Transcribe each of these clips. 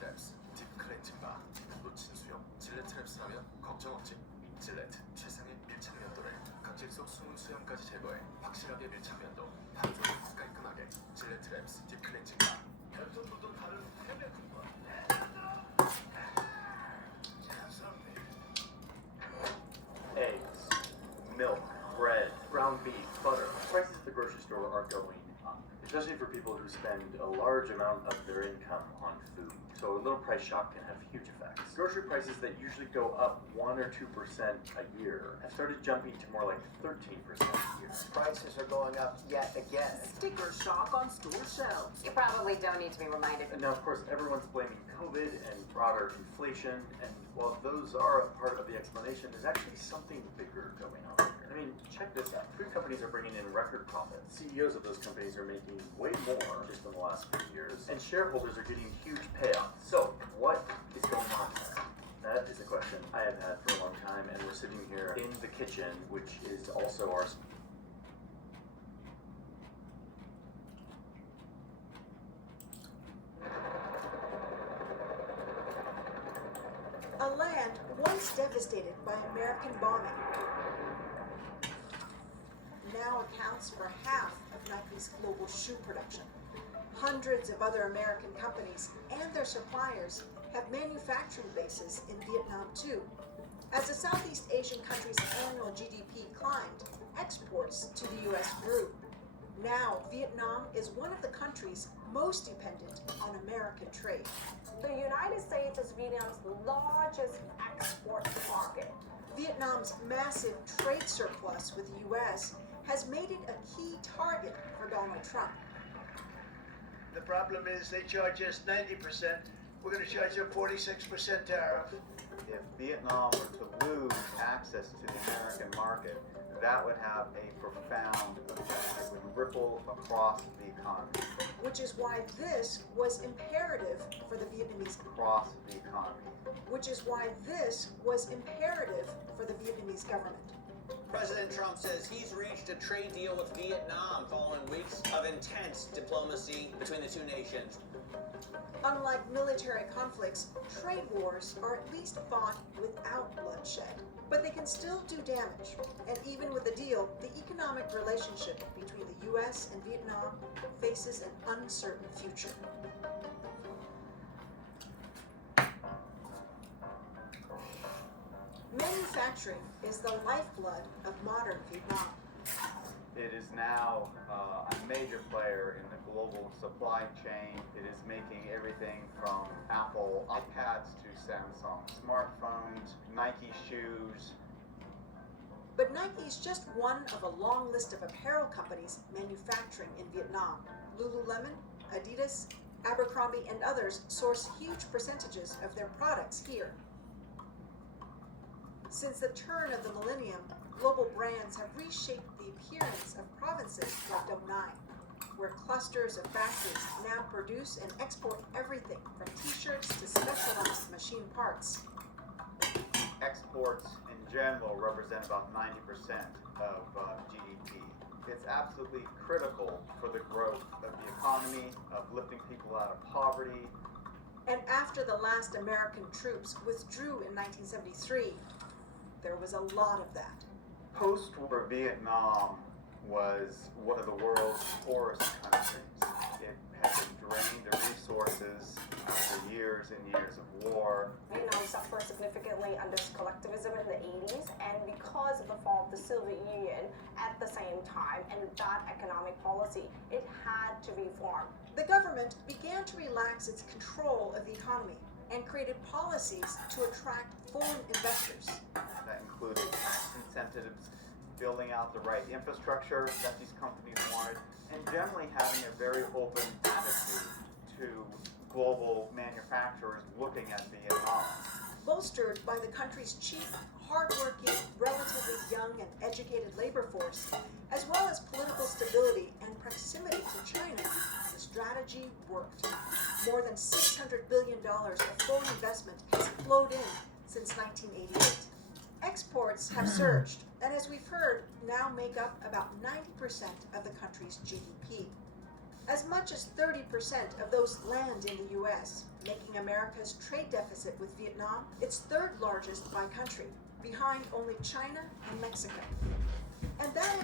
트랩스, 딥 클렌징 바, 놓친 수영, 질레트랩스 하면 걱정 없지. 질레트, 최상의 밀착 면도를 각질 속 숨은 수염까지 제거해 확실하게 밀착 면도, 하루 종일 깔끔하게. 질레트랩스, 딥 클렌징 바. 현존부터 다른 해외품과 Eggs, milk, bread, ground beef, butter. Prices at the grocery store are going up, especially for people who spend a large amount of their income on food. So a little price shock can have huge effects. Grocery prices that usually go up 1 or 2% a year have started jumping to more like 13% a year. Prices are going up yet again. Sticker shock on store shelves. You probably don't need to be reminded. And now, of course, everyone's blaming COVID and broader inflation, and while those are a part of the explanation, there's actually something bigger going on here. I mean, check this out. Food companies are bringing in record profits. CEOs of those companies are making way more just in the last few years, and shareholders are getting huge payouts. So, what is going on here? That is a question I have had for a long time, and we're sitting here in the kitchen, which is also our... A land once devastated by American bombing now accounts for half of Nike's global shoe production. Hundreds of other American companies and their suppliers have manufacturing bases in Vietnam too. As the Southeast Asian country's annual GDP climbed, exports to the U.S. grew. Now, Vietnam is one of the countries most dependent on American trade. The United States is Vietnam's largest export market. Vietnam's massive trade surplus with the U.S. has made it a key target for Donald Trump. The problem is they charge us 90%. We're going to charge them 46% tariff. If Vietnam were to lose access to the American market, that would have a profound effect. It would ripple across the economy. Which is why this was imperative for the Vietnamese. Across the economy. Which is why this was imperative for the Vietnamese government. President Trump says he's reached a trade deal with Vietnam following weeks of intense diplomacy between the two nations. Unlike military conflicts, trade wars are at least fought without bloodshed. But they can still do damage. And even with a deal, the economic relationship between the U.S. and Vietnam faces an uncertain future. Manufacturing is the lifeblood of modern Vietnam. It is now a major player in the global supply chain. It is making everything from Apple iPads to Samsung smartphones, Nike shoes. But Nike is just one of a long list of apparel companies manufacturing in Vietnam. Lululemon, Adidas, Abercrombie, and others source huge percentages of their products here. Since the turn of the millennium, global brands have reshaped the appearance of provinces like Dong Nai, where clusters of factories now produce and export everything from t-shirts to specialized machine parts. Exports in general represent about 90% of GDP. It's absolutely critical for the growth of the economy, of lifting people out of poverty. And after the last American troops withdrew in 1973, there was a lot of that. Post-war Vietnam was one of the world's poorest countries. It had been drained of resources after years and years of war. Vietnam suffered significantly under collectivism in the 80s, and because of the fall of the Soviet Union at the same time and that economic policy, it had to reform. The government began to relax its control of the economy and created policies to attract foreign investors. That included tax incentives, building out the right infrastructure that these companies wanted, and generally having a very open attitude to global manufacturers looking at Vietnam. Bolstered by the country's cheap, hardworking, relatively young and educated labor force, as well as political stability and proximity to China, the strategy worked. More than $600 billion of foreign investment has flowed in since 1988. Exports have surged, and as we've heard, now make up about 90% of the country's GDP. As much as 30% of those land in the US, making America's trade deficit with Vietnam its third largest by country, behind only China and Mexico. And that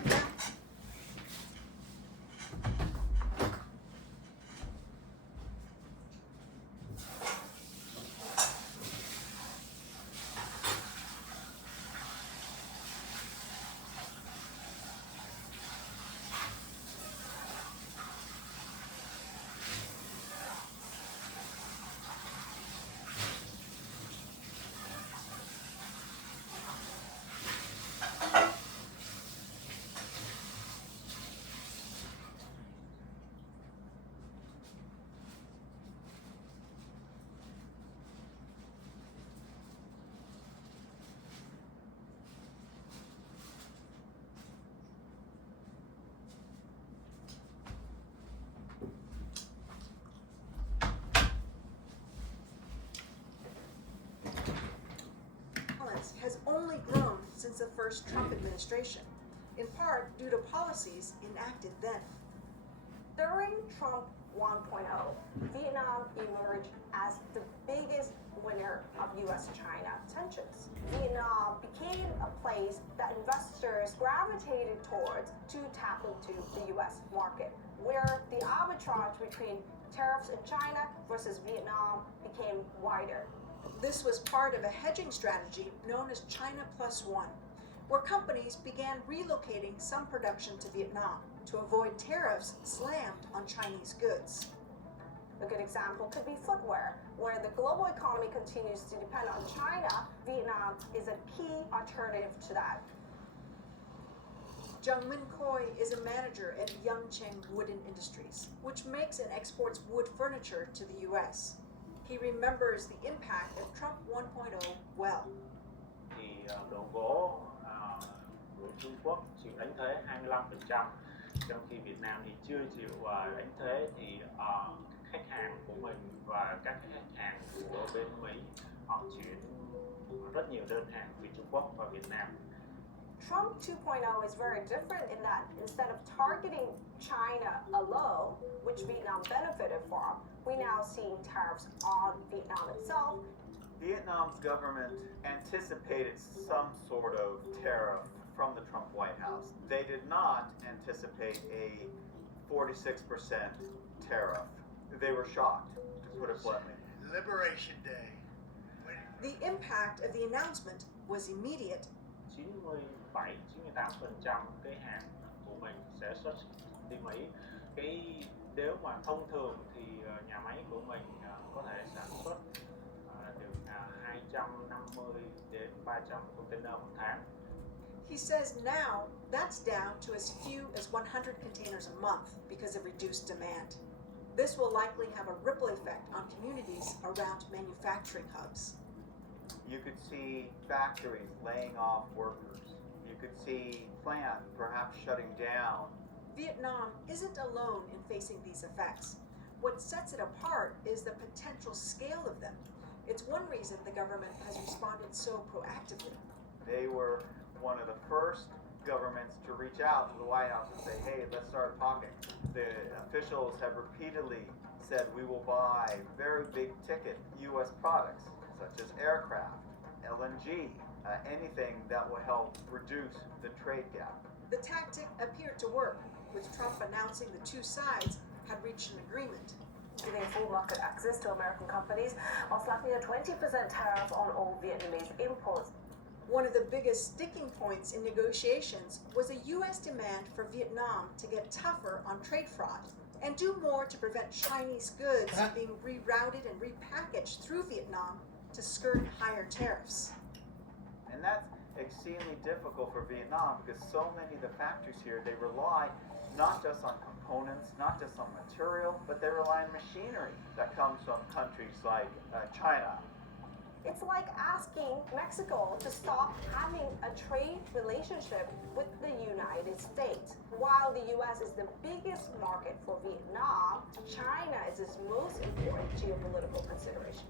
has only grown since the first Trump administration, in part due to policies enacted then. During Trump 1.0, Vietnam emerged as the biggest winner of US-China tensions. Vietnam became a place that investors gravitated towards to tap into the US market, where the arbitrage between tariffs in China versus Vietnam became wider. This was part of a hedging strategy known as China Plus One, where companies began relocating some production to Vietnam to avoid tariffs slammed on Chinese goods. A good example could be footwear, where the global economy continues to depend on China. Vietnam is a key alternative to that. Jung Min Khoi is a manager at Yangcheng Wooden Industries, which makes and exports wood furniture to the US. He remembers the impact of Trump 1.0 well. Thì đồ gỗ của Trung Quốc chịu đánh thuế 25%, trong khi Việt Nam thì chưa chịu đánh thuế, thì khách hàng của mình và các khách hàng của bên Mỹ họ chuyển rất nhiều đơn hàng từ Trung Quốc vào Việt Nam. Trump 2.0 is very different in that instead of targeting China alone, which Vietnam benefited from, we now seeing tariffs on Vietnam itself. Vietnam's government anticipated some sort of tariff from the Trump White House. They did not anticipate a 46% tariff. They were shocked, to put it bluntly. Liberation Day. The impact of the announcement was immediate. 97-98% cái hàng của mình sẽ xuất đi Mỹ. Nếu mà thông thường thì nhà máy của mình có thể sản xuất được 250 đến 300 container một tháng. He says now that's down to as few as 100 containers a month because of reduced demand. This will likely have a ripple effect on communities around manufacturing hubs. You could see factories laying off workers. You could see plants perhaps shutting down. Vietnam isn't alone in facing these effects. What sets it apart is the potential scale of them. It's one reason the government has responded so proactively. They were one of the first governments to reach out to the White House and say, hey, let's start talking. The officials have repeatedly said we will buy very big ticket U.S. products, such as aircraft, LNG, anything that will help reduce the trade gap. The tactic appeared to work, with Trump announcing the two sides had reached an agreement. Giving full market access to American companies while slapping a 20% tariff on all Vietnamese imports. One of the biggest sticking points in negotiations was a U.S. demand for Vietnam to get tougher on trade fraud and do more to prevent Chinese goods being rerouted and repackaged through Vietnam to skirt higher tariffs. And that's exceedingly difficult for Vietnam because so many of the factories here, they rely not just on components, not just on material, but they rely on machinery that comes from countries like China. It's like asking Mexico to stop having a trade relationship with the United States. While the US is the biggest market for Vietnam, China is its most important geopolitical consideration.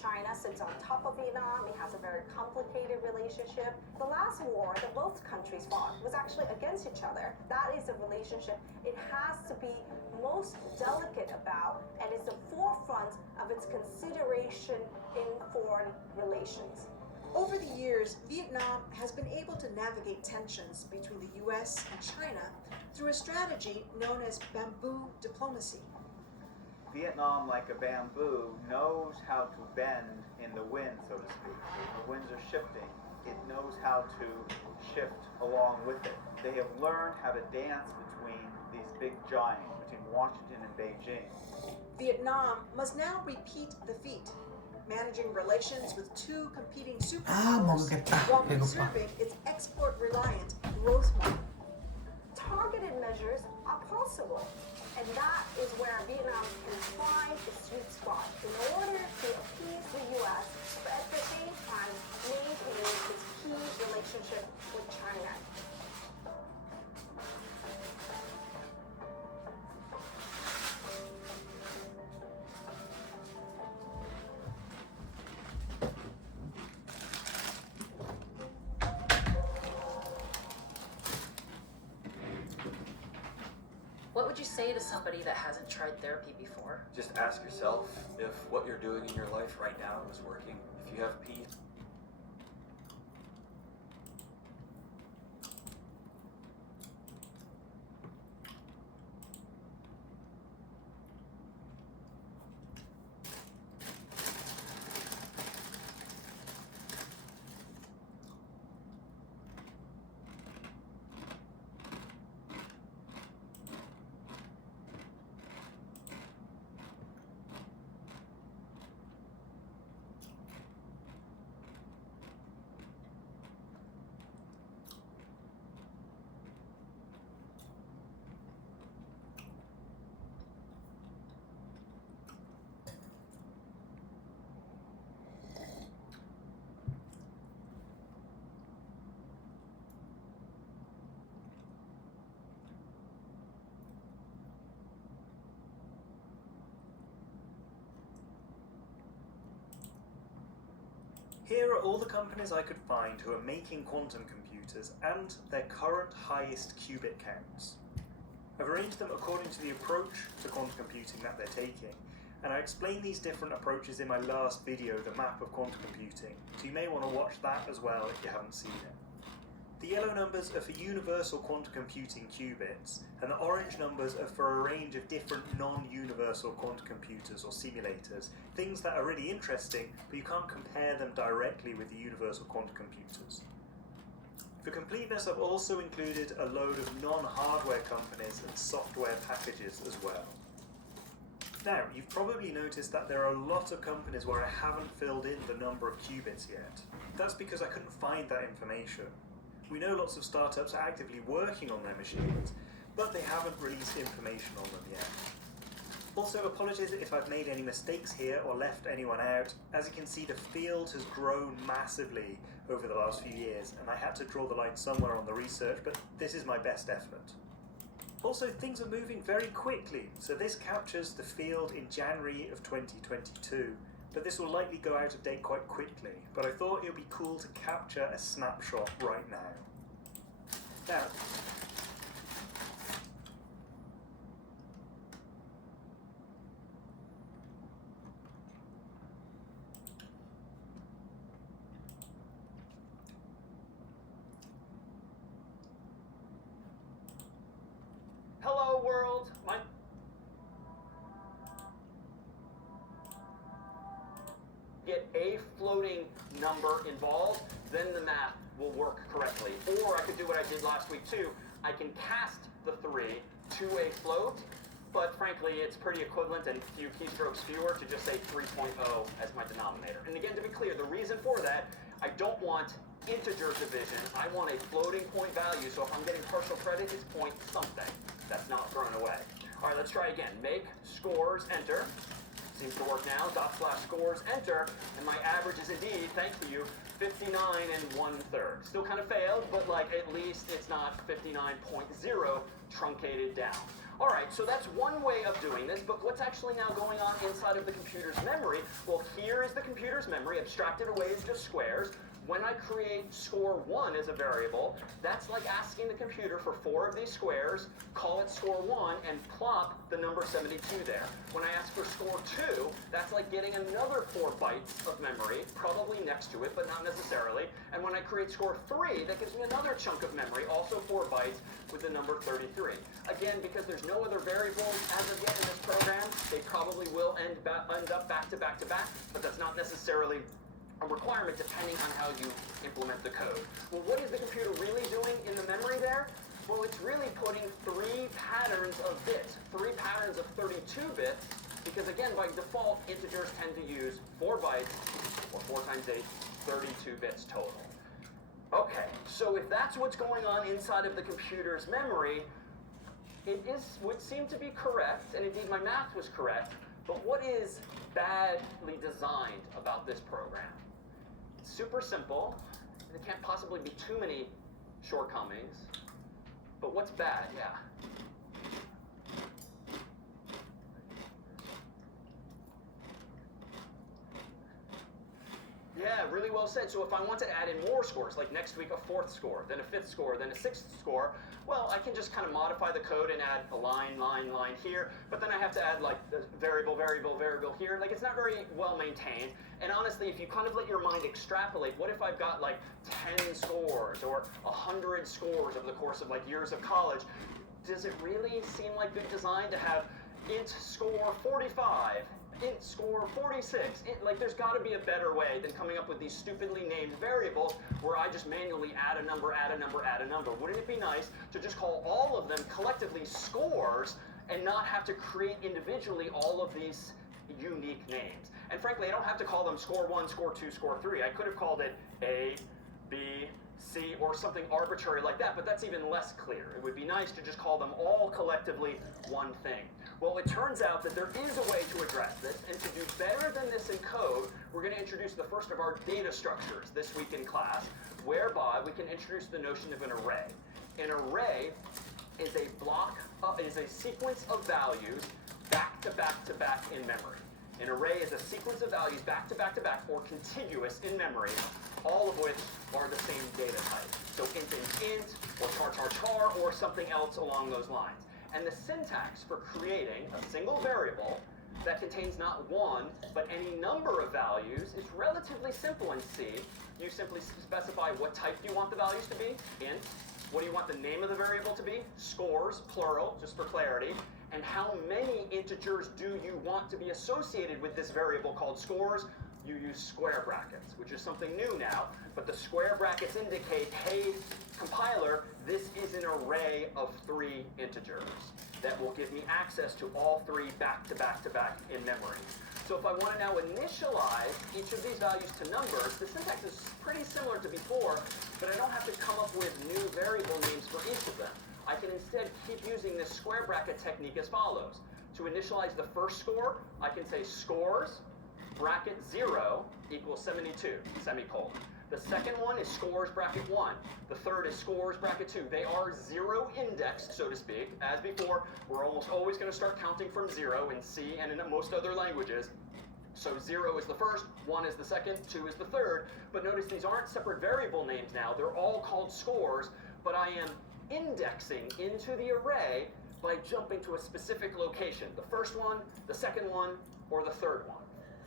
China sits on top of Vietnam. It has a very complicated relationship. The last war that both countries fought was actually against each other. That is a relationship it has to be most delicate about, and is the forefront of its consideration in foreign relations. Over the years, Vietnam has been able to navigate tensions between the US and China through a strategy known as bamboo diplomacy. Vietnam, like a bamboo, knows how to bend in the wind, so to speak. When the winds are shifting, it knows how to shift along with it. They have learned how to dance between these big giants, between Washington and Beijing. Vietnam must now repeat the feat, managing relations with two competing superpowers while preserving its export-reliant growth model. Targeted measures are possible, and that is where Vietnam can find its sweet spot in order to appease the US, but at the same time maintain its key relationship with China. What would you say to somebody that hasn't tried therapy before? Just ask yourself if what you're doing in your life right now is working. If you have peace. Here are all the companies I could find who are making quantum computers and their current highest qubit counts. I've arranged them according to the approach to quantum computing that they're taking, and I explained these different approaches in my last video, The Map of Quantum Computing, so you may want to watch that as well if you haven't seen it. The yellow numbers are for universal quantum computing qubits, and the orange numbers are for a range of different non-universal quantum computers or simulators, things that are really interesting, but you can't compare them directly with the universal quantum computers. For completeness, I've also included a load of non-hardware companies and software packages as well. Now, you've probably noticed that there are a lot of companies where I haven't filled in the number of qubits yet. That's because I couldn't find that information. We know lots of startups are actively working on their machines, but they haven't released information on them yet. Also, apologies if I've made any mistakes here or left anyone out. As you can see, the field has grown massively over the last few years, and I had to draw the line somewhere on the research, but this is my best effort. Also, things are moving very quickly, so this captures the field in January of 2022. But this will likely go out of date quite quickly, but I thought it would be cool to capture a snapshot right now. Now, Hello, world. Get a floating number involved, then the math will work correctly. Or I could do what I did last week too. I can cast the 3 to a float, but frankly it's pretty equivalent and few keystrokes fewer to just say 3.0 as my denominator. And again, to be clear, the reason for that, I don't want integer division. I want a floating point value, so if I'm getting partial credit, it's point something. That's not thrown away. All right, let's try again. Make scores, enter. Seems to work now. /scores, enter, and my average is indeed, thank you, 59 1/3. Still kind of failed, but like at least it's not 59.0 truncated down. All right, so that's one way of doing this, but what's actually now going on inside of the computer's memory? Well, here is the computer's memory abstracted away as just squares. When I create score1 as a variable, that's like asking the computer for 4 of these squares, call it score1, and plop the number 72 there. When I ask for score2, that's like getting another 4 bytes of memory, probably next to it, but not necessarily. And when I create score3, that gives me another chunk of memory, also 4 bytes, with the number 33. Again, because there's no other variables as of yet in this program, they probably will end up back to back to back, but that's not necessarily a requirement depending on how you implement the code. Well, what is the computer really doing in the memory there? Well, it's really putting 3 patterns of bits, 3 patterns of 32 bits, because again, by default, integers tend to use 4 bytes, or 4 times 8, 32 bits total. Okay, so if that's what's going on inside of the computer's memory, would seem to be correct, and indeed my math was correct, but what is badly designed about this program? It's super simple. There can't possibly be too many shortcomings. But what's bad? Yeah. Yeah, really well said. So if I want to add in more scores, like next week a 4th score, then a 5th score, then a 6th score, well, I can just kind of modify the code and add a line here, but then I have to add like the variable here. Like it's not very well maintained. And honestly, if you kind of let your mind extrapolate, what if I've got like 10 scores or 100 scores over the course of like years of college? Does it really seem like good design to have int score 45? Int score 46. Like there's got to be a better way than coming up with these stupidly named variables where I just manually add a number. Wouldn't it be nice to just call all of them collectively scores and not have to create individually all of these unique names? And frankly, I don't have to call them score 1, score 2, score 3. I could have called it A, B, C, or something arbitrary like that, but that's even less clear. It would be nice to just call them all collectively one thing. Well, it turns out that there is a way to address this, and to do better than this in code, we're going to introduce the first of our data structures this week in class, whereby we can introduce the notion of an array. An array is a sequence of values back to back in memory. An array is a sequence of values back to back or contiguous in memory, all of which are the same data type. So int, or char, or something else along those lines. And the syntax for creating a single variable that contains not one, but any number of values is relatively simple in C. You simply specify what type you want the values to be, int. What do you want the name of the variable to be? Scores, plural, just for clarity. And how many integers do you want to be associated with this variable called scores? You use square brackets, which is something new now, but the square brackets indicate, hey, compiler, this is an array of 3 integers that will give me access to all 3 back to back in memory. So if I want to now initialize each of these values to numbers, the syntax is pretty similar to before, but I don't have to come up with new variable names for each of them. I can instead keep using this square bracket technique as follows. To initialize the first score, I can say scores, bracket 0 equals 72, semicolon. The second one is scores bracket 1. The third is scores bracket 2. They are 0 indexed, so to speak. As before, we're almost always going to start counting from 0 in C and in most other languages. So 0 is the first, 1 is the second, 2 is the third. But notice these aren't separate variable names now. They're all called scores, but I am indexing into the array by jumping to a specific location. The first one, the second one, or the third one.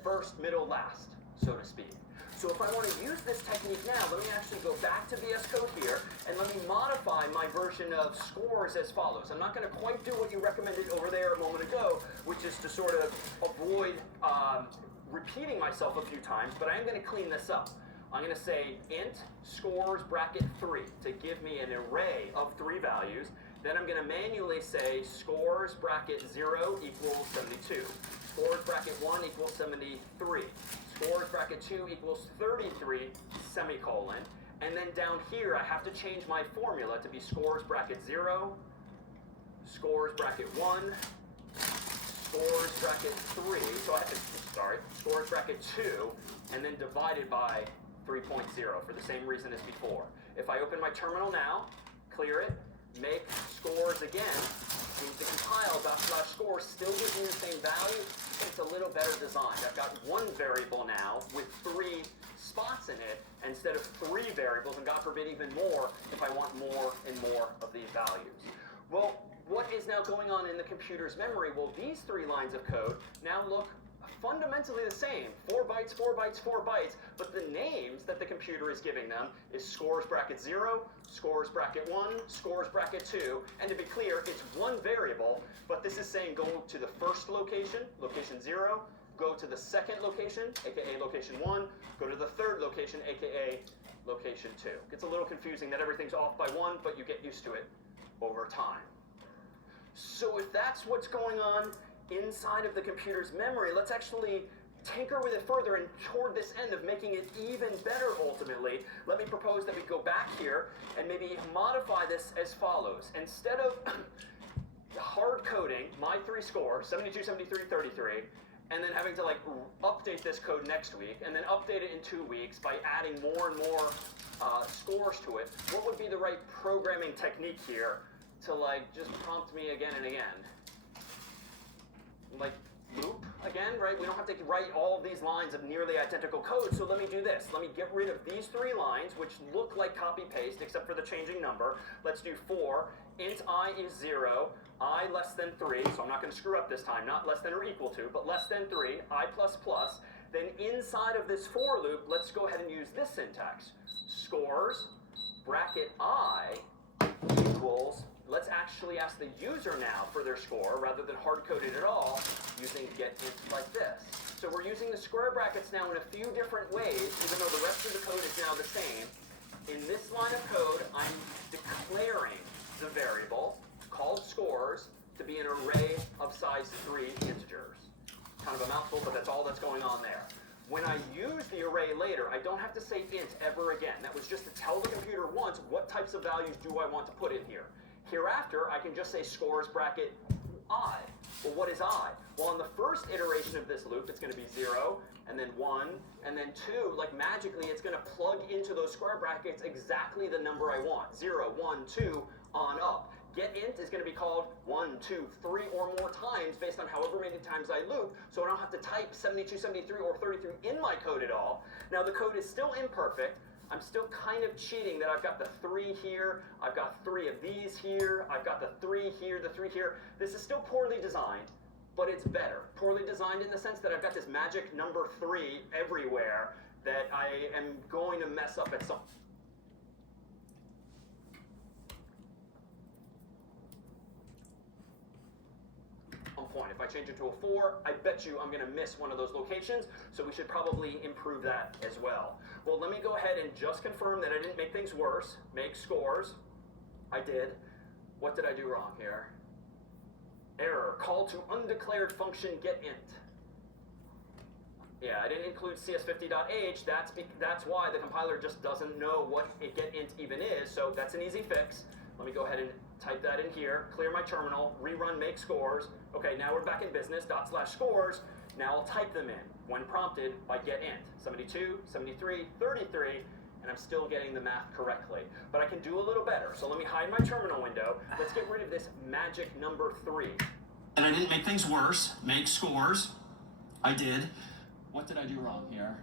First, middle, last, so to speak. So if I want to use this technique now, let me actually go back to VS Code here, and let me modify my version of scores as follows. I'm not going to quite do what you recommended over there a moment ago, which is to sort of avoid repeating myself a few times, but I am going to clean this up. I'm going to say int scores bracket 3 to give me an array of 3 values. Then I'm going to manually say scores bracket 0 equals 72. Scores bracket 1 equals 73. Scores bracket 2 equals 33, semicolon. And then down here, I have to change my formula to be scores bracket 0, scores bracket 1, scores bracket 3, so I have to, scores bracket 2, and then divided by 3.0 for the same reason as before. If I open my terminal now, clear it, make scores again, means the compile /scores still gives me the same value, but it's a little better designed. I've got one variable now with 3 spots in it instead of 3 variables, and God forbid even more if I want more and more of these values. Well, what is now going on in the computer's memory? Well, these 3 lines of code now look fundamentally the same. 4 bytes, 4 bytes, 4 bytes, but the names that the computer is giving them is scores bracket 0, scores bracket 1, scores bracket 2, and to be clear, it's one variable, but this is saying go to the first location, location 0, go to the second location, aka location 1, go to the third location, aka location 2. Gets a little confusing that everything's off by 1, but you get used to it over time. So if that's what's going on inside of the computer's memory, let's actually tinker with it further, and toward this end of making it even better ultimately, let me propose that we go back here and maybe modify this as follows. Instead of hard coding my 3 scores, 72, 73, 33, and then having to like update this code next week, and then update it in 2 weeks by adding more and more scores to it, what would be the right programming technique here to like just prompt me again and again? Like loop again, right? We don't have to write all of these lines of nearly identical code, so let me do this. Let me get rid of these 3 lines, which look like copy-paste, except for the changing number. Let's do 4, int I is 0, I less than 3, so I'm not going to screw up this time, not less than or equal to, but less than 3, I plus plus. Then inside of this for loop, let's go ahead and use this syntax. Scores, bracket I, equals, let's actually ask the user now for their score rather than hard-code it at all using getInt like this. So we're using the square brackets now in a few different ways, even though the rest of the code is now the same. In this line of code, I'm declaring the variable called scores to be an array of size 3 integers. Kind of a mouthful, but that's all that's going on there. When I use the array later, I don't have to say int ever again. That was just to tell the computer once what types of values do I want to put in here. Hereafter, I can just say scores bracket I. Well, what is I? Well, in the first iteration of this loop, it's going to be 0, and then 1, and then 2. Like magically, it's going to plug into those square brackets exactly the number I want. 0, 1, 2, on up. GetInt is going to be called 1, 2, 3 or more times based on however many times I loop, so I don't have to type 72, 73, or 33 in my code at all. Now, the code is still imperfect. I'm still kind of cheating that I've got the 3 here, I've got 3 of these here, I've got the 3 here, the 3 here. This is still poorly designed, but it's better. Poorly designed in the sense that I've got this magic number 3 everywhere that I am going to mess up at some point. If I change it to a 4, I bet you I'm going to miss one of those locations, so we should probably improve that as well. Well, let me go ahead and just confirm that I didn't make things worse. Make scores. I did. What did I do wrong here? Error. Call to undeclared function getInt. Yeah, I didn't include cs50-h. That's why the compiler just doesn't know what a getInt even is, so that's an easy fix. Let me go ahead and type that in here, clear my terminal, rerun make scores. Okay, now we're back in business, /scores. Now I'll type them in when prompted by getInt. 72, 73, 33, and I'm still getting the math correctly. But I can do a little better, so let me hide my terminal window. Let's get rid of this magic number 3. And I didn't make things worse. Make scores. I did. What did I do wrong here?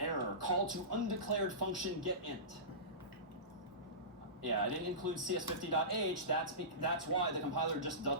Error. Call to undeclared function getInt. Yeah, I didn't include cs50-h. That's why the compiler just does.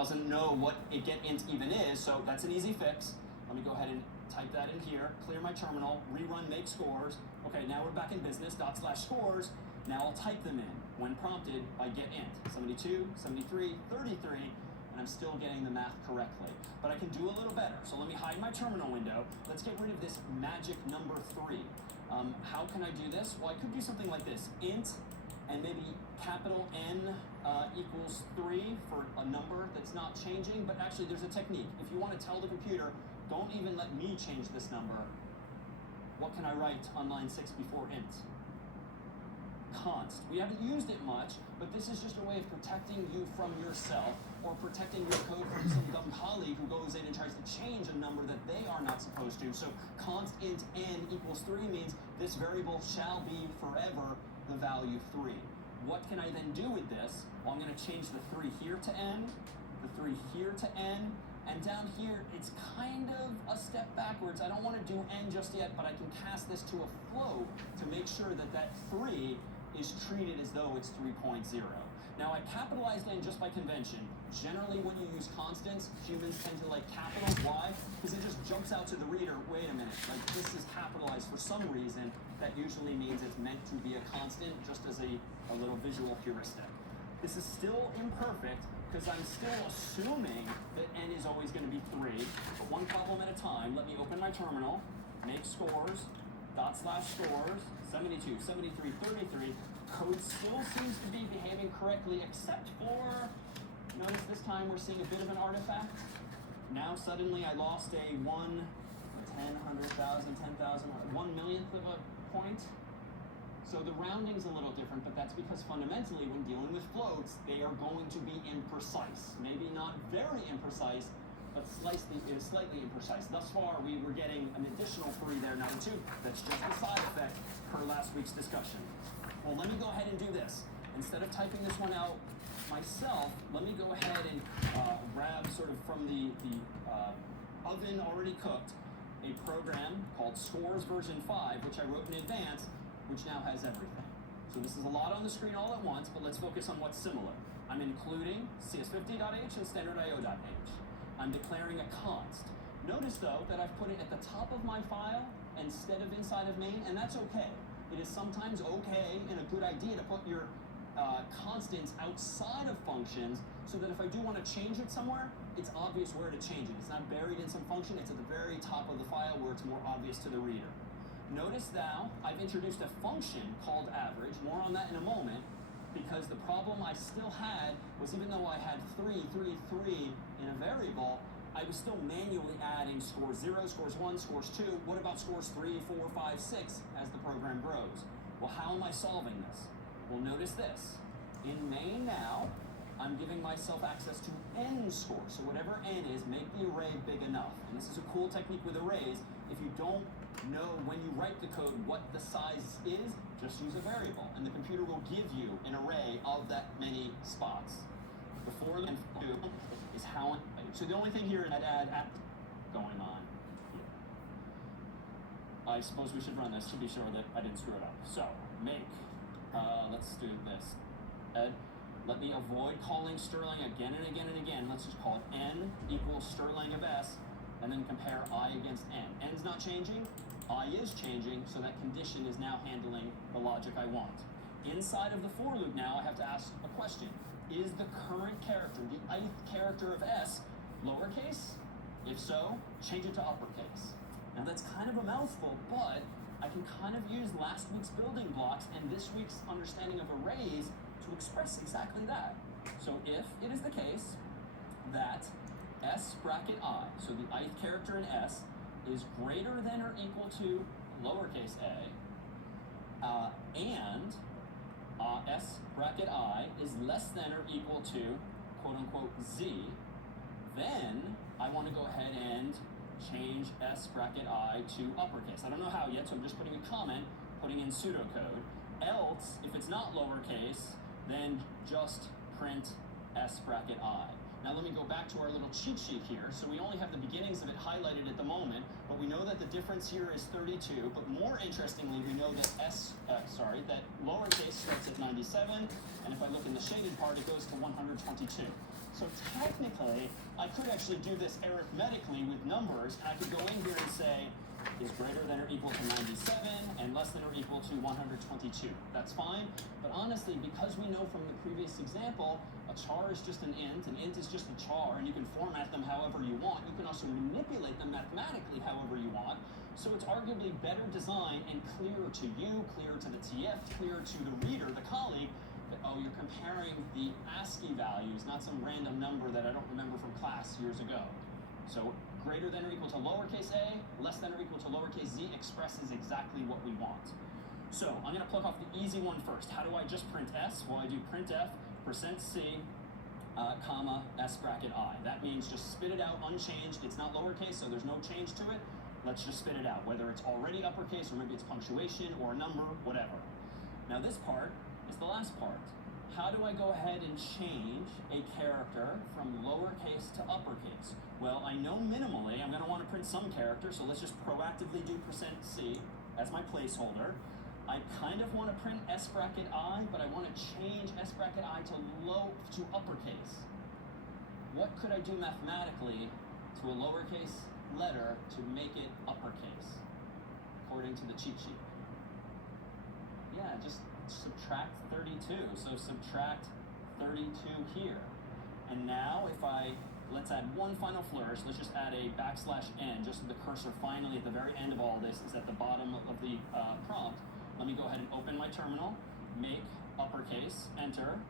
doesn't know what a getInt even is, so that's an easy fix. Let me go ahead and type that in here, clear my terminal, rerun make scores. Okay, now we're back in business, /scores. Now I'll type them in when prompted by getInt. 72, 73, 33, and I'm still getting the math correctly. But I can do a little better. So let me hide my terminal window. Let's get rid of this magic number 3. How can I do this? Well, I could do something like this. Int and maybe capital N equals 3 for a number that's not changing, but actually there's a technique. If you want to tell the computer, don't even let me change this number, what can I write on line 6 before int? Const. We haven't used it much, but this is just a way of protecting you from yourself or protecting your code from some dumb colleague who goes in and tries to change a number that they are not supposed to. So const int n equals 3 means this variable shall be forever the value 3. What can I then do with this? Well, I'm going to change the 3 here to n, the 3 here to n, and down here it's kind of a step backwards. I don't want to do n just yet, but I can cast this to a float to make sure that that 3 is treated as though it's 3.0. Now I capitalized n just by convention. Generally when you use constants, humans tend to like capital. Why? Because it just jumps out to the reader, wait a minute, like this is capitalized for some reason. That usually means it's meant to be a constant, just as a little visual heuristic. This is still imperfect, because I'm still assuming that n is always going to be 3, but one problem at a time. Let me open my terminal, make scores, /scores, 72, 73, 33. Code still seems to be behaving correctly, except for, notice this time we're seeing a bit of an artifact. Now suddenly I lost a 1, 10, 100,000, 10,000, 1 millionth of a point. So the rounding's a little different, but that's because fundamentally when dealing with floats, they are going to be imprecise. Maybe not very imprecise, but slightly imprecise. Thus far, we were getting an additional 3 there, not a 2. That's just a side effect per last week's discussion. Well, let me go ahead and do this. Instead of typing this one out myself, let me go ahead and grab sort of from the oven already cooked a program called Scores version 5, which I wrote in advance, which now has everything. So this is a lot on the screen all at once, but let's focus on what's similar. I'm including cs50.h and standardio.h. I'm declaring a const. Notice though that I've put it at the top of my file instead of inside of main, and that's okay. It is sometimes okay and a good idea to put your constants outside of functions so that if I do want to change it somewhere, it's obvious where to change it. It's not buried in some function, it's at the very top of the file where it's more obvious to the reader. Notice now, I've introduced a function called average, more on that in a moment, because the problem I still had was even though I had 3, 3, 3 in a variable, I was still manually adding scores 0, scores 1, scores 2. What about scores 3, 4, 5, 6 as the program grows? Well, how am I solving this? Well, notice this. In main now, I'm giving myself access to n scores. So whatever n is, make the array big enough. And this is a cool technique with arrays. If you don't know when you write the code what the size is, just use a variable. And the computer will give you an array of that many spots. The for and do is how. So the only thing here is I'd add going on here. I suppose we should run this to be sure that I didn't screw it up. So make, let's do this. Ed, let me avoid calling Sterling again and again and again. Let's just call it n equals Sterling of s, and then compare I against n. N's not changing, I is changing, so that condition is now handling the logic I want. Inside of the for loop now, I have to ask a question. Is the current character, the ith character of s, lowercase? If so, change it to uppercase. Now that's kind of a mouthful, but I can kind of use last week's building blocks and this week's understanding of arrays to express exactly that. So if it is the case that s bracket I, so the ith character in s, is greater than or equal to lowercase a, and s bracket I is less than or equal to quote unquote z, then I want to go ahead and change s bracket I to uppercase. I don't know how yet, so I'm just putting a comment, putting in pseudocode. Else, if it's not lowercase, then just print s bracket I. Now let me go back to our little cheat sheet here. So we only have the beginnings of it highlighted at the moment, but we know that the difference here is 32. But more interestingly, we know that that lowercase starts at 97, and if I look in the shaded part, it goes to 122. So technically, I could actually do this arithmetically with numbers, and I could go in here and say, is greater than or equal to 97 and less than or equal to 122. That's fine, but honestly, because we know from the previous example, a char is just an int is just a char, and you can format them however you want. You can also manipulate them mathematically however you want. So it's arguably better design and clearer to you, clearer to the TF, clearer to the reader, the colleague, that, oh, you're comparing the ASCII values, not some random number that I don't remember from class years ago. So greater than or equal to lowercase a, less than or equal to lowercase z expresses exactly what we want. So I'm going to pluck off the easy one first. How do I just print s? Well, I do printf %c, comma, s bracket I. That means just spit it out unchanged. It's not lowercase, so there's no change to it. Let's just spit it out, whether it's already uppercase or maybe it's punctuation or a number, whatever. Now this part is the last part. How do I go ahead and change a character from lowercase to uppercase? Well, I know minimally I'm going to want to print some character, so let's just proactively do %c as my placeholder. I kind of want to print s bracket I, but I want to change s bracket I to uppercase. What could I do mathematically to a lowercase letter to make it uppercase, according to the cheat sheet? Yeah, just subtract 32. So subtract 32 here. And now if let's add one final flourish. Let's just add a \n, just so the cursor finally at the very end of all this is at the bottom of the prompt. Let me go ahead and open my terminal, make uppercase, enter.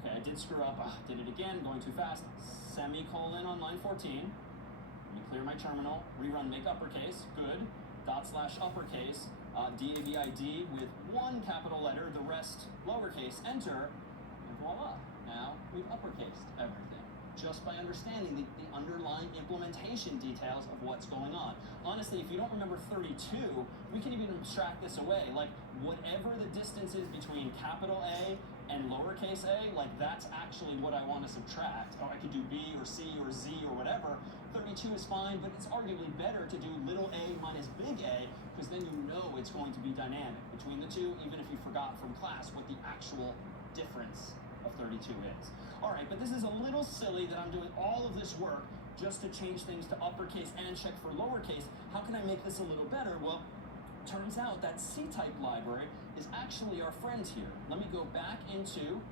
Okay, I did screw up, did it again, going too fast. Semicolon on line 14. Let me clear my terminal, rerun make uppercase, good. / uppercase, DAVID with one capital letter, the rest lowercase, enter, and voila. Now we've uppercased everything, just by understanding the underlying implementation details of what's going on. Honestly, if you don't remember 32, we can even abstract this away. Like, whatever the distance is between capital A and lowercase a, like, that's actually what I want to subtract. Or I could do B or C or Z or whatever. 32 is fine, but it's arguably better to do little a minus big A, because then you know it's going to be dynamic between the two, even if you forgot from class what the actual difference of 32 is. All right, but this is a little silly that I'm doing all of this work just to change things to uppercase and check for lowercase. How can I make this a little better? Well, turns out that C-type library is actually our friend here. Let me go back into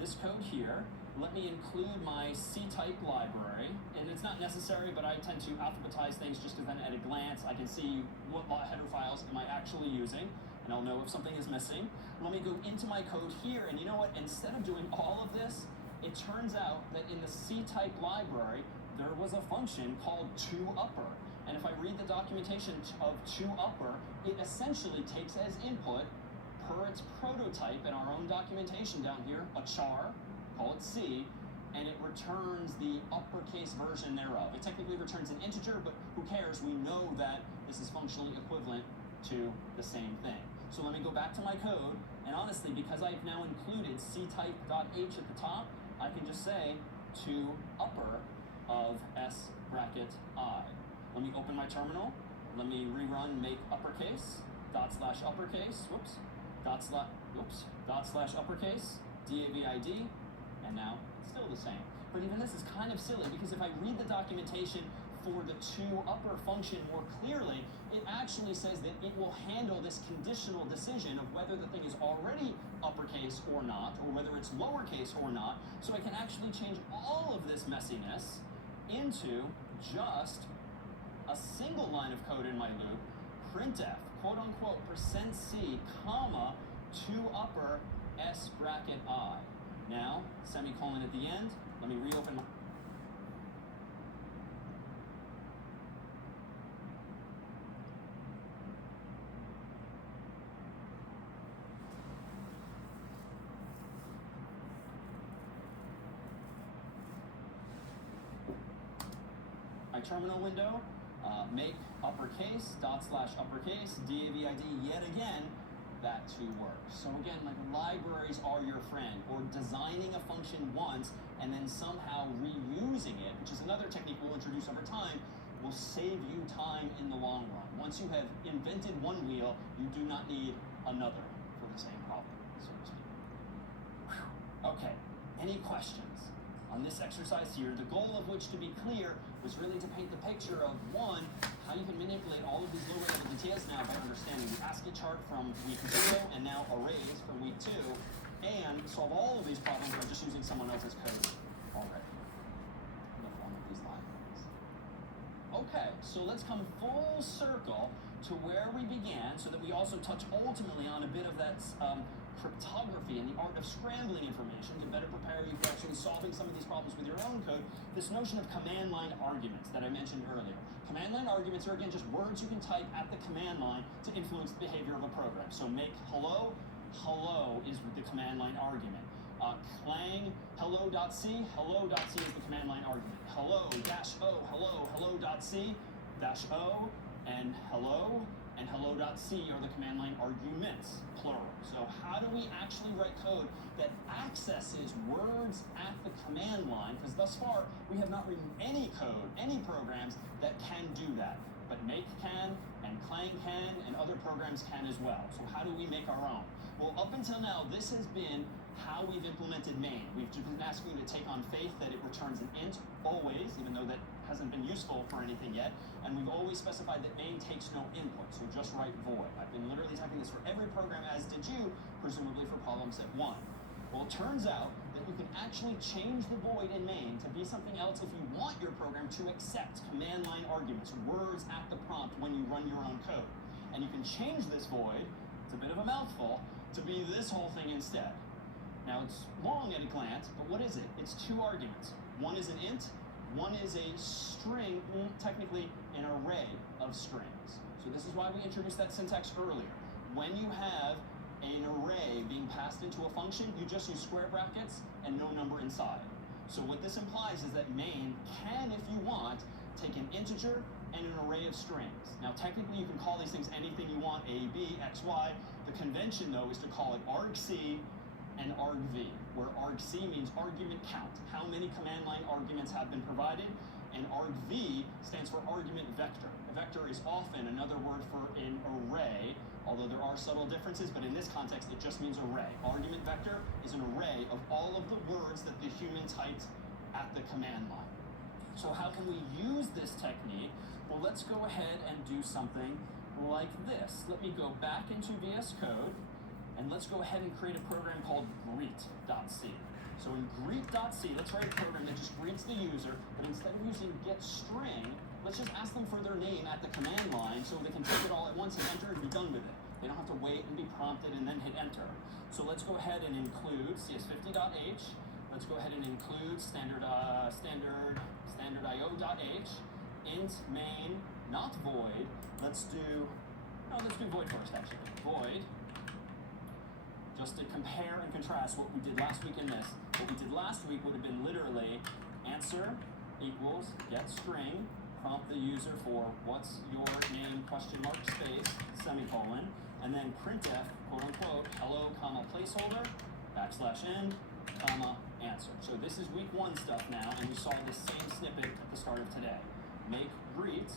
this code here. Let me include my C-type library, and it's not necessary, but I tend to alphabetize things just because then at a glance I can see what header files am I actually using, and I'll know if something is missing. Let me go into my code here, and you know what? Instead of doing all of this, it turns out that in the C-type library, there was a function called toUpper. And if I read the documentation of toUpper, it essentially takes as input, per its prototype in our own documentation down here, a char, call it C, and it returns the uppercase version thereof. It technically returns an integer, but who cares? We know that this is functionally equivalent to the same thing. So let me go back to my code, and honestly, because I've now included ctype.h at the top, I can just say toUpper of s bracket I. Let me open my terminal. Let me rerun make uppercase, / uppercase, / uppercase, DAVID, and now it's still the same. But even this is kind of silly, because if I read the documentation for the toUpper function more clearly, it actually says that it will handle this conditional decision of whether the thing is already uppercase or not, or whether it's lowercase or not. So I can actually change all of this messiness into just a single line of code in my loop, printf, quote unquote, %c, comma, toUpper s bracket I. Now, semicolon at the end. Let me reopen my... my terminal window, make uppercase, / uppercase, DAVID yet again, that to work. So again, like libraries are your friend, or designing a function once and then somehow reusing it, which is another technique we'll introduce over time, will save you time in the long run. Once you have invented one wheel, you do not need another for the same problem, so to speak. Whew. Okay, any questions on this exercise here? The goal of which, to be clear, was really to paint the picture of, one, how you can manipulate all of these lower level details now by understanding the ASCII chart from week 0 and now arrays from week 2, and solve all of these problems by just using someone else's code already in the form of these libraries. Okay, so let's come full circle to where we began, so that we also touch ultimately on a bit of that cryptography and the art of scrambling information to better prepare you for actually solving some of these problems with your own code. This notion of command line arguments that I mentioned earlier. Command line arguments are, again, just words you can type at the command line to influence the behavior of a program. So make hello, hello is the command line argument. Clang hello.c, hello.c is the command line argument. Hello -o, hello, hello.c, -o, and hello.c are the command line arguments, plural. So how do we actually write code that accesses words at the command line? Because thus far, we have not written any code, any programs that can do that. But make can, and clang can, and other programs can as well. So how do we make our own? Well, up until now, this has been how we've implemented main. We've just been asking you to take on faith that it returns an int always, even though that hasn't been useful for anything yet. And we've always specified that main takes no input, so just write void. I've been literally typing this for every program, as did you, presumably for problem set 1. Well, it turns out that you can actually change the void in main to be something else if you want your program to accept command line arguments, words at the prompt when you run your own code. And you can change this void, it's a bit of a mouthful, to be this whole thing instead. Now, it's long at a glance, but what is it? It's 2 arguments. One is an int, one is a string, technically an array of strings. So this is why we introduced that syntax earlier. When you have an array being passed into a function, you just use square brackets and no number inside. So what this implies is that main can, if you want, take an integer and an array of strings. Now, technically, you can call these things anything you want, A, B, X, Y. The convention, though, is to call it argc and argv, where argc means argument count, how many command line arguments have been provided, and argv stands for argument vector. A vector is often another word for an array, although there are subtle differences, but in this context, it just means array. Argument vector is an array of all of the words that the human typed at the command line. So how can we use this technique? Well, let's go ahead and do something like this. Let me go back into VS Code, and let's go ahead and create a program called greet.c. So in greet.c, let's write a program that just greets the user, but instead of using getString, let's just ask them for their name at the command line so they can take it all at once and enter and be done with it. They don't have to wait and be prompted and then hit enter. So let's go ahead and include cs50.h. Let's go ahead and include standard.io.h, int main, not void. Let's do void first, actually. Void, just to compare and contrast what we did last week and this. What we did last week would have been literally answer equals getString, prompt the user for what's your name, question mark, space, semicolon, and then printf, quote unquote, hello, comma, placeholder, \n, comma, answer. So this is week 1 stuff now, and we saw this same snippet at the start of today. Make greet,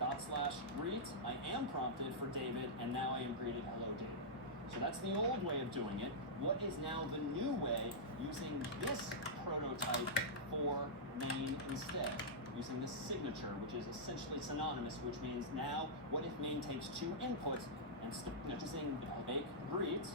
/greet, I am prompted for David, and now I am greeted, hello, David. So that's the old way of doing it. What is now the new way, using this prototype for main instead? Using this signature, which is essentially synonymous, which means now, what if main takes 2 inputs and using make greet,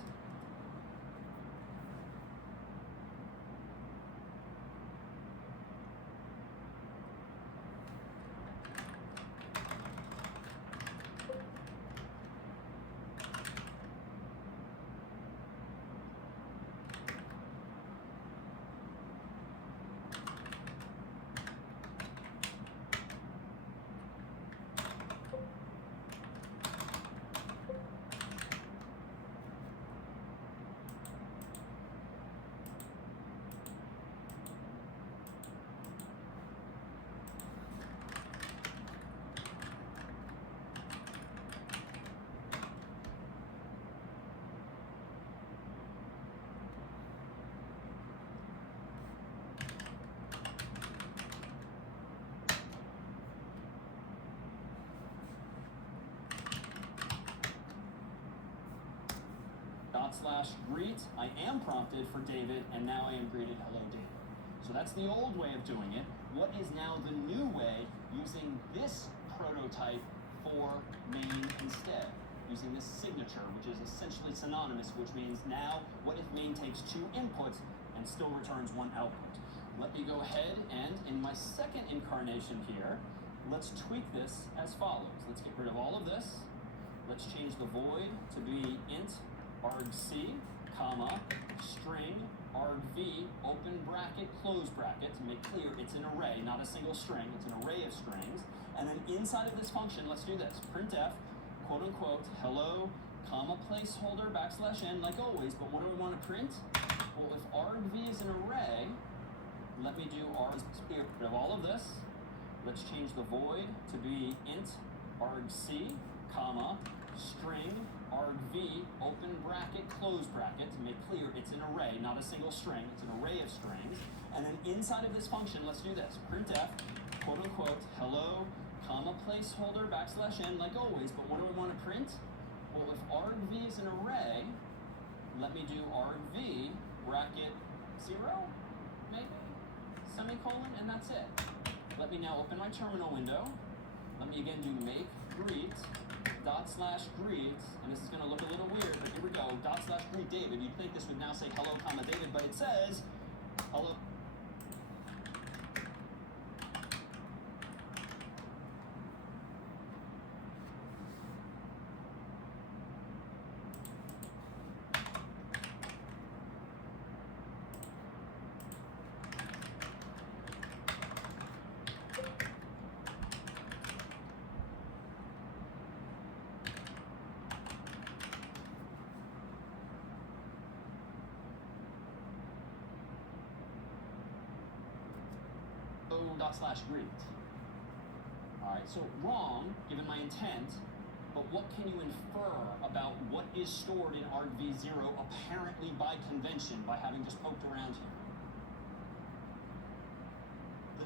/greet. I am prompted for David, and now I am greeted, hello David. So that's the old way of doing it. What is now the new way, using this prototype for main instead? Using this signature, which is essentially synonymous, which means now, what if main takes 2 inputs and still returns 1 output? Let me go ahead and, in my second incarnation here, let's tweak this as follows. Let's get rid of all of this. Let's change the void to be int argc, comma, string argv, open bracket, close bracket, to make clear it's an array, not a single string, it's an array of strings. And then inside of this function, let's do this. Printf, quote unquote, hello, comma, placeholder, \n, like always, but what do we want to print? Well, if argv is an array, let me do get rid of all of this. Let's change the void to be int argc, comma, string argv, open bracket, close bracket, to make clear it's an array, not a single string, it's an array of strings. And then inside of this function, let's do this. Printf, quote unquote, hello, comma, placeholder, \n, like always, but what do we want to print? Well, if argv is an array, let me do argv, bracket 0, maybe, semicolon, and that's it. Let me now open my terminal window. Let me again do make greet, /greet, and this is going to look a little weird, but here we go, /greet David. You'd think this would now say hello, comma, David, but it says hello. /greet. Alright, so wrong, given my intent, but what can you infer about what is stored in argv0 apparently by convention, by having just poked around here?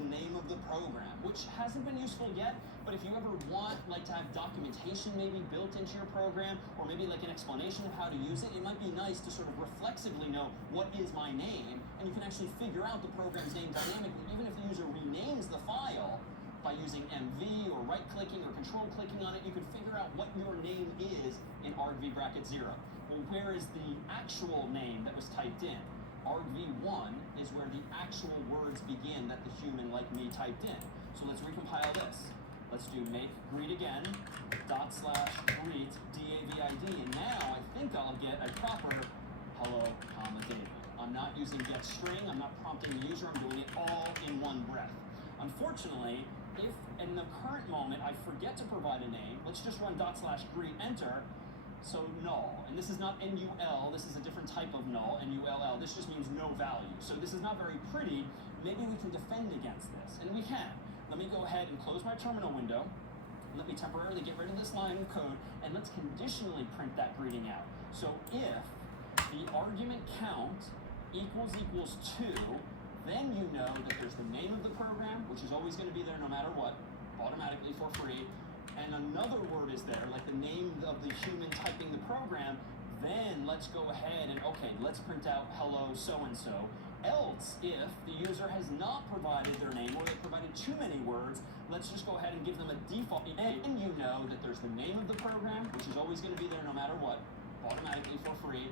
The name of the program, which hasn't been useful yet, but if you ever want to have documentation maybe built into your program, or maybe like an explanation of how to use it, it might be nice to sort of reflexively know what is my name, and you can actually figure out the program's name dynamically, even if the user renames the file by using MV or right-clicking or control-clicking on it, you can figure out what your name is in argv bracket 0. Well, where is the actual name that was typed in? argv1 is where the actual words begin that the human like me typed in. So let's recompile this. Let's do make greet again, /greet, DAVID, and now I think I'll get a proper hello, comma, David. I'm not using get string, I'm not prompting the user, I'm doing it all in one breath. Unfortunately, if in the current moment I forget to provide a name, let's just run /greet, enter, so null. And this is not NUL, this is a different type of null, NULL. This just means no value. So this is not very pretty. Maybe we can defend against this, and we can. Let me go ahead and close my terminal window. Let me temporarily get rid of this line of code, and let's conditionally print that greeting out. So if the argument count equals 2, then you know that there's the name of the program, which is always going to be there no matter what, automatically for free, and another word is there, like the name of the human typing the program. Then let's go ahead and, okay, let's print out hello so-and-so. Else, if the user has not provided their name or they provided too many words, let's just go ahead and give them a default name. And you know that there's the name of the program, which is always going to be there no matter what, automatically for free.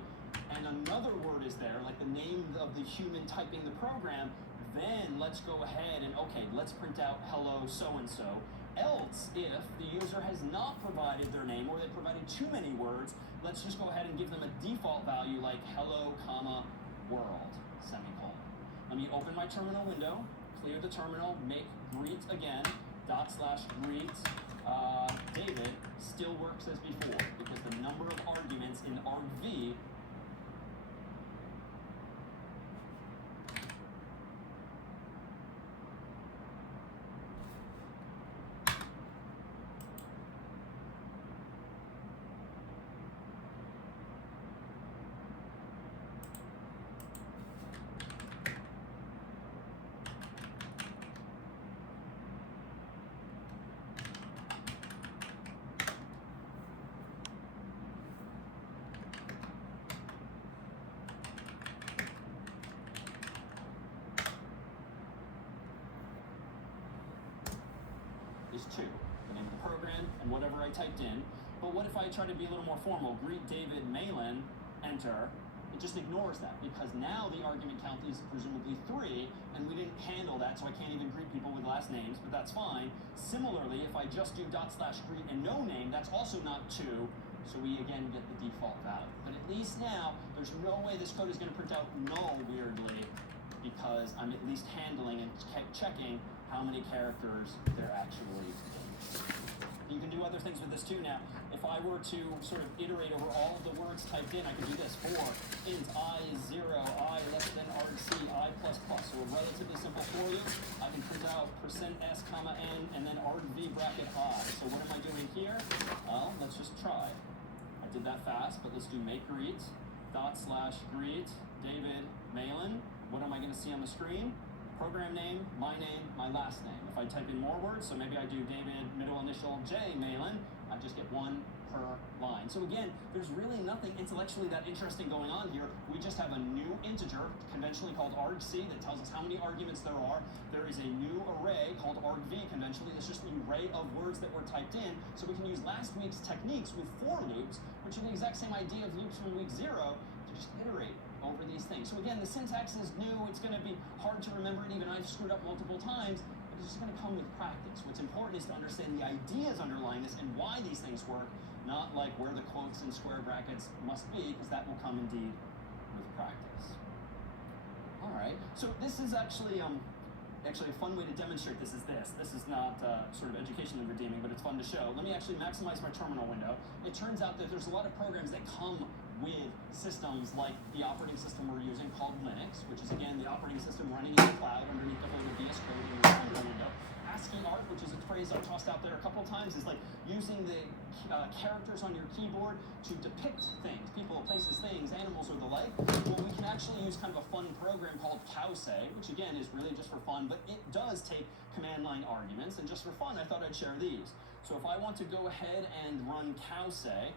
And another word is there, like the name of the human typing the program. Then let's go ahead and, okay, let's print out hello so-and-so. Else, if the user has not provided their name or they provided too many words, let's just go ahead and give them a default value like hello, comma, world, semicolon. Let me open my terminal window, clear the terminal, make greet again, /greet, David still works as before because the number of arguments in argv is 2, the name of the program and whatever I typed in. But what if I try to be a little more formal? Greet David Malin, enter. It just ignores that because now the argument count is presumably 3, and we didn't handle that, so I can't even greet people with last names, but that's fine. Similarly, if I just do /greet and no name, that's also not 2, so we again get the default value. But at least now, there's no way this code is going to print out null weirdly, because I'm at least handling and checking how many characters there actually is. You can do other things with this too now. If I were to sort of iterate over all of the words typed in, I could do this. For int I is 0, I less than argc, I plus plus. So relatively simple for you. I can print out %s, comma n, and then argv bracket I. So what am I doing here? Well, let's just try. I did that fast, but let's do make greet, /greet, David Malin. What am I going to see on the screen? Program name, my last name. If I type in more words, so maybe I do David, middle initial, J, Malin, I just get 1 per line. So again, there's really nothing intellectually that interesting going on here. We just have a new integer, conventionally called argc, that tells us how many arguments there are. There is a new array called argv, conventionally. That's just the array of words that were typed in. So we can use last week's techniques with for loops, which are the exact same idea of loops from week 0, to just iterate over these things. So again, the syntax is new. It's going to be hard to remember, and even I've screwed up multiple times, but it's just going to come with practice. What's important is to understand the ideas underlying this and why these things work, not like where the quotes and square brackets must be, because that will come indeed with practice. All right, so this is actually a fun way to demonstrate this is this. This is not sort of educationally redeeming, but it's fun to show. Let me actually maximize my terminal window. It turns out that there's a lot of programs that come with systems like the operating system we're using called Linux, which is again the operating system running in the cloud underneath the hood of VS Code in your terminal window. ASCII art, which is a phrase I've tossed out there a couple of times, is like using the characters on your keyboard to depict things, people, places, things, animals, or the like. Well, we can actually use kind of a fun program called cowsay, which again is really just for fun, but it does take command line arguments, and just for fun, I thought I'd share these. So if I want to go ahead and run cowsay,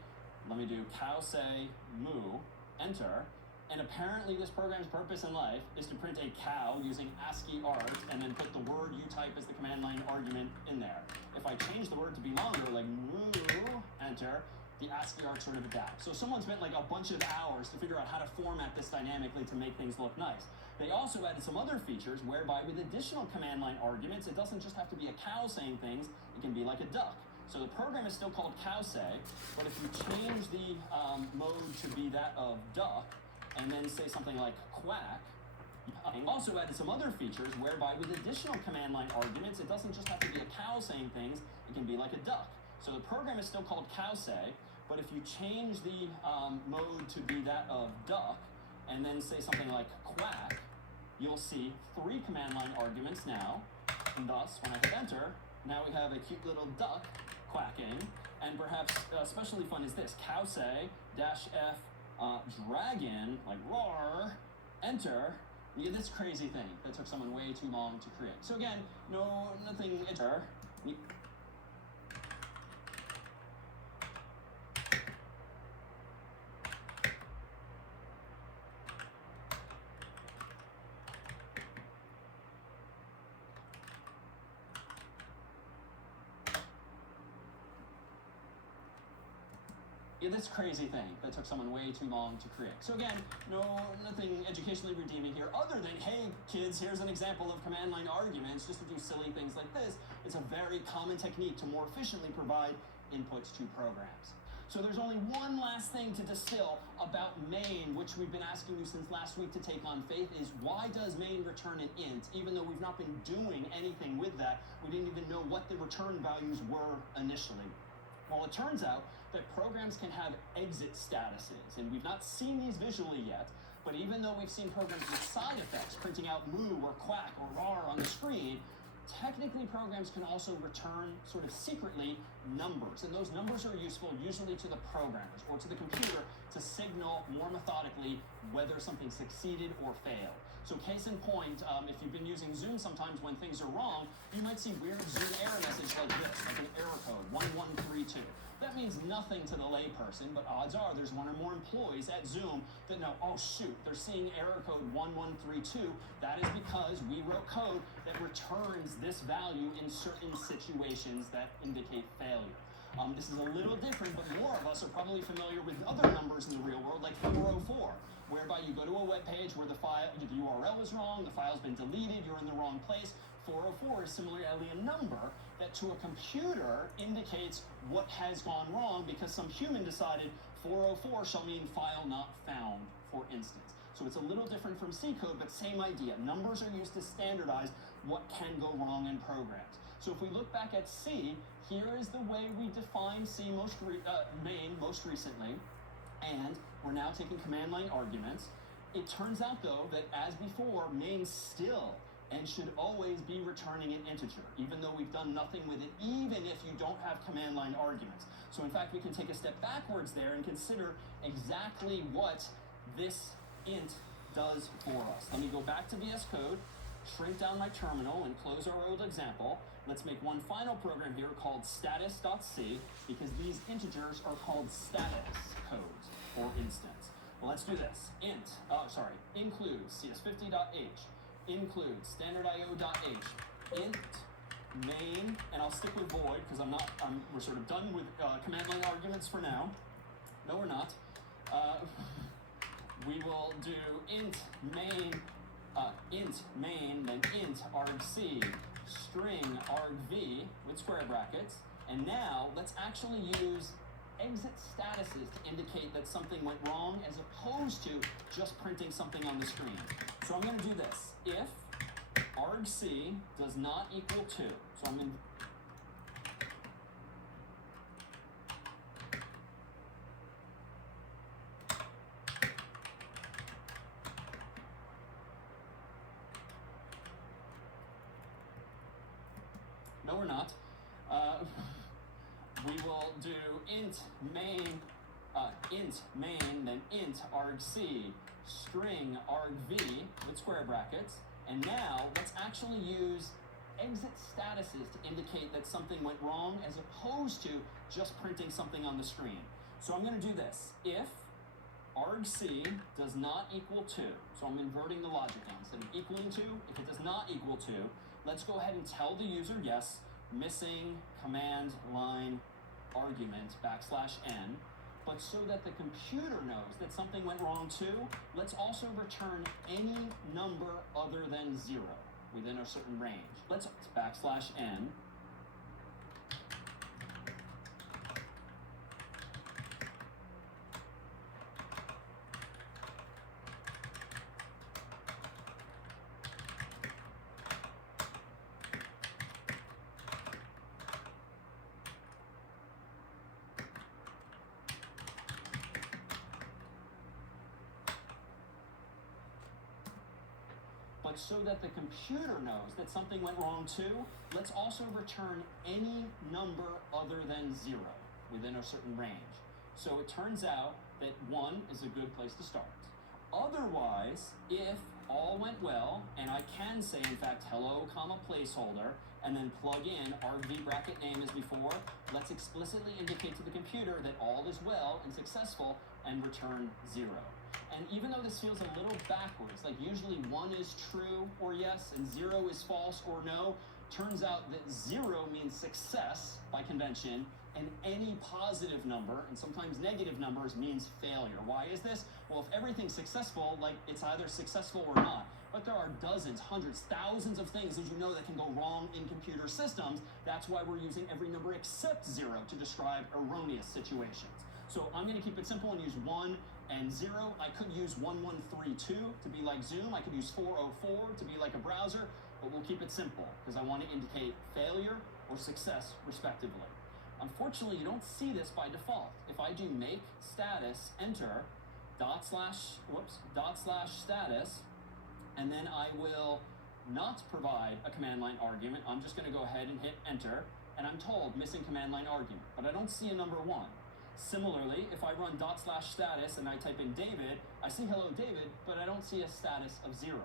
let me do cowsay moo, enter, and apparently this program's purpose in life is to print a cow using ASCII art and then put the word you type as the command line argument in there. If I change the word to be longer, like moo, enter, the ASCII art sort of adapts. So someone spent like a bunch of hours to figure out how to format this dynamically to make things look nice. They also added some other features whereby with additional command line arguments, it doesn't just have to be a cow saying things, it can be like a duck. So the program is still called cowsay, but if you change the mode to be that of duck, and then say something like quack, also added some other features whereby with additional command line arguments, it doesn't just have to be a cow saying things, it can be like a duck. So the program is still called cowsay, but if you change the mode to be that of duck, and then say something like quack, you'll see 3 command line arguments now, and thus, when I hit enter, now we have a cute little duck quacking, and perhaps especially fun is this, cowsay -f dragon, like roar, enter, you get this crazy thing that took someone way too long to create. So again, nothing enter. This crazy thing that took someone way too long to create. So again, nothing educationally redeeming here other than, hey kids, here's an example of command line arguments just to do silly things like this. It's a very common technique to more efficiently provide inputs to programs. So there's only one last thing to distill about main, which we've been asking you since last week to take on faith, is why does main return an int? Even though we've not been doing anything with that, we didn't even know what the return values were initially. Well, it turns out that programs can have exit statuses, and we've not seen these visually yet, but even though we've seen programs with side effects, printing out moo or quack or roar on the screen, technically programs can also return sort of secretly numbers, and those numbers are useful usually to the programmers or to the computer to signal more methodically whether something succeeded or failed. So case in point, if you've been using Zoom sometimes when things are wrong, you might see weird Zoom error message like this, like an error code, 1132. That means means nothing to the layperson, but odds are there's one or more employees at Zoom that know, oh shoot, they're seeing error code 1132. That is because we wrote code that returns this value in certain situations that indicate failure. This is a little different, but more of us are probably familiar with other numbers in the real world, like 404, whereby you go to a web page where the URL is wrong, the file's been deleted, you're in the wrong place. 404 is similarly a number that to a computer indicates what has gone wrong because some human decided 404 shall mean file not found, for instance. So it's a little different from C code, but same idea. Numbers are used to standardize what can go wrong in programs. So if we look back at C, here is the way we define C main most recently, and we're now taking command line arguments. It turns out though that as before, main still and should always be returning an integer, even though we've done nothing with it, even if you don't have command line arguments. So in fact, we can take a step backwards there and consider exactly what this int does for us. Let me go back to VS Code, shrink down my terminal, and close our old example. Let's make one final program here called status.c, because these integers are called status codes, for instance. Well, let's do this. Include cs50.h, include standardio.h, int main, and I'll stick with void because we're sort of done with command line arguments for now. No, we're not. We will do int main, then int argc, string argv with square brackets, and now let's actually use exit statuses to indicate that something went wrong as opposed to just printing something on the screen. So I'm going to do this. If argc does not equal 2, so I'm going to No, we're not. We will do int main, then int argc, string argv with square brackets, and now let's actually use exit statuses to indicate that something went wrong as opposed to just printing something on the screen. So I'm going to do this. If argc does not equal 2, so I'm inverting the logic now. Instead of equaling 2, if it does not equal 2, let's go ahead and tell the user, yes, missing command line argument \n, but so that the computer knows that something went wrong too, let's also return any number other than 0 within a certain range. Let's \n. But so that the computer knows that something went wrong too, let's also return any number other than 0 within a certain range. So it turns out that 1 is a good place to start. Otherwise, if all went well, and I can say, in fact, hello, comma, placeholder, and then plug in argv bracket name as before, let's explicitly indicate to the computer that all is well and successful and return 0. And even though this feels a little backwards, like usually 1 is true or yes, and 0 is false or no, turns out that 0 means success by convention, and any positive number, and sometimes negative numbers, means failure. Why is this? Well, if everything's successful, like it's either successful or not. But there are dozens, hundreds, thousands of things, as you know, that can go wrong in computer systems. That's why we're using every number except 0 to describe erroneous situations. So I'm going to keep it simple and use 1 and 0. I could use 1132 to be like Zoom. I could use 404 to be like a browser, but we'll keep it simple because I want to indicate failure or success respectively. Unfortunately, you don't see this by default. If I do make status enter /status, and then I will not provide a command line argument, I'm just going to go ahead and hit enter, and I'm told missing command line argument, but I don't see a number 1. Similarly, if I run /status and I type in David, I see hello David, but I don't see a status of 0.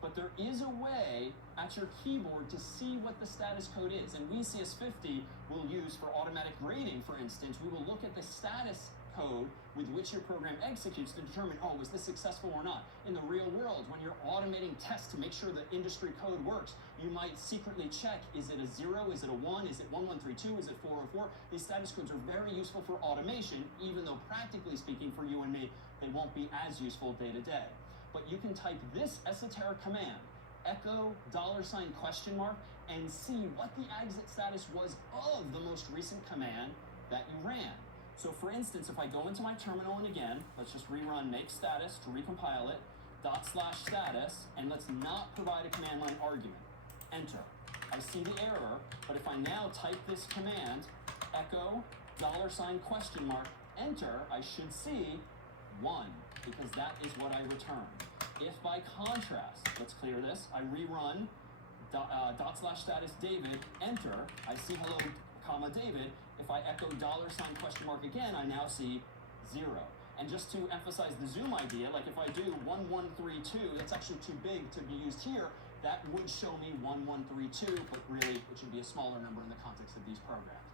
but there is a way at your keyboard to see what the status code is. And we, cs50, will use for automatic grading, for instance, we will look at the status code with which your program executes to determine, oh, was this successful or not? In the real world, when you're automating tests to make sure the industry code works, you might secretly check, is it a 0, is it a 1, is it 1132, is it 404? These status codes are very useful for automation, even though practically speaking for you and me, they won't be as useful day to day. But you can type this esoteric command, echo $? and see what the exit status was of the most recent command that you ran. So for instance, if I go into my terminal and again, let's just rerun make status to recompile it, /status, and let's not provide a command line argument. Enter. I see the error, but if I now type this command, echo $? Enter, I should see 1, because that is what I returned. If by contrast, let's clear this, I rerun /status David, enter, I see hello, comma David. If I echo $? Again, I now see 0. And just to emphasize the zoom idea, like if I do 1132, that's actually too big to be used here, that would show me 1132, but really it should be a smaller number in the context of these programs.